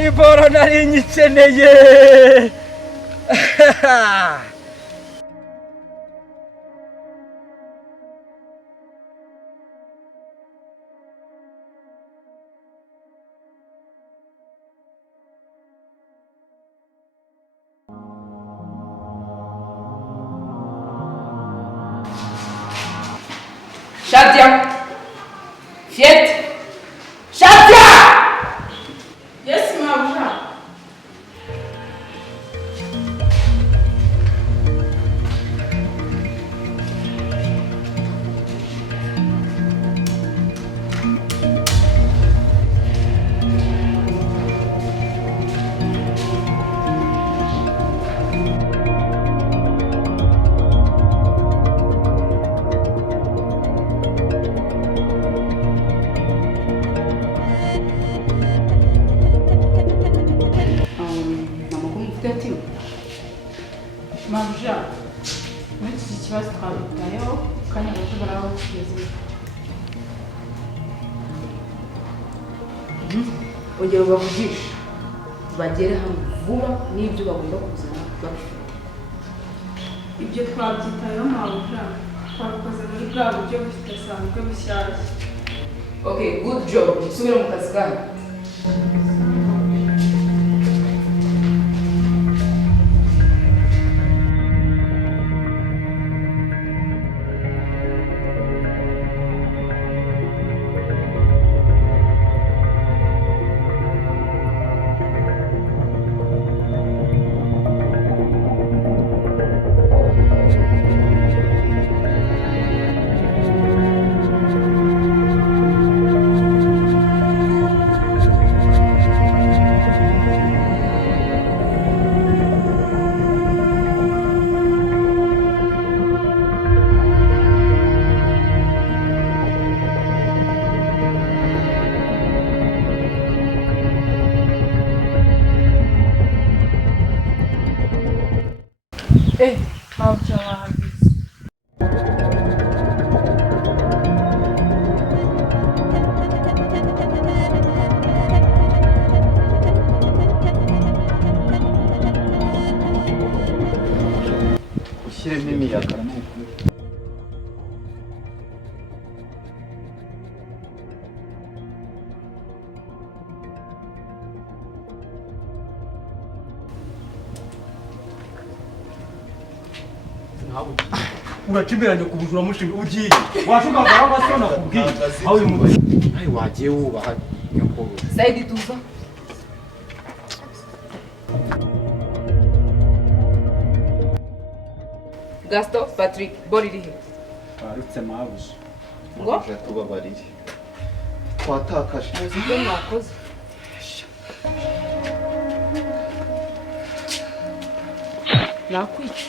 Iboro nari nyikeneye. Shadia! Fiet! Shadia! Yes, Mabuja. Mabuja, muri iki kibazo twabitayeho kanya gato baraho kugeza Ongera ubavugishe bagere hano vuba n'ibyo bagomba kuzana bafite. ibyo twabyitayeho Mabuja, twabikoze muri bwa buryo budasanzwe bushyashya. Okay, good job. Subira mu kazi kanyu. Mabuja wahageze. Ushyiremo imiyaga. Urakiberanye kubujura mushinga ugiye washuka baba basona kubwiye aho uyu muntu Ai wagiye wubaha nyakuru. Saidi tuza. Gaston, Patrick, Boririhe. arutse mabuja Ngo? Tubabarire. Twatakaje. Muzi ibyo mwakoze. Nakwica.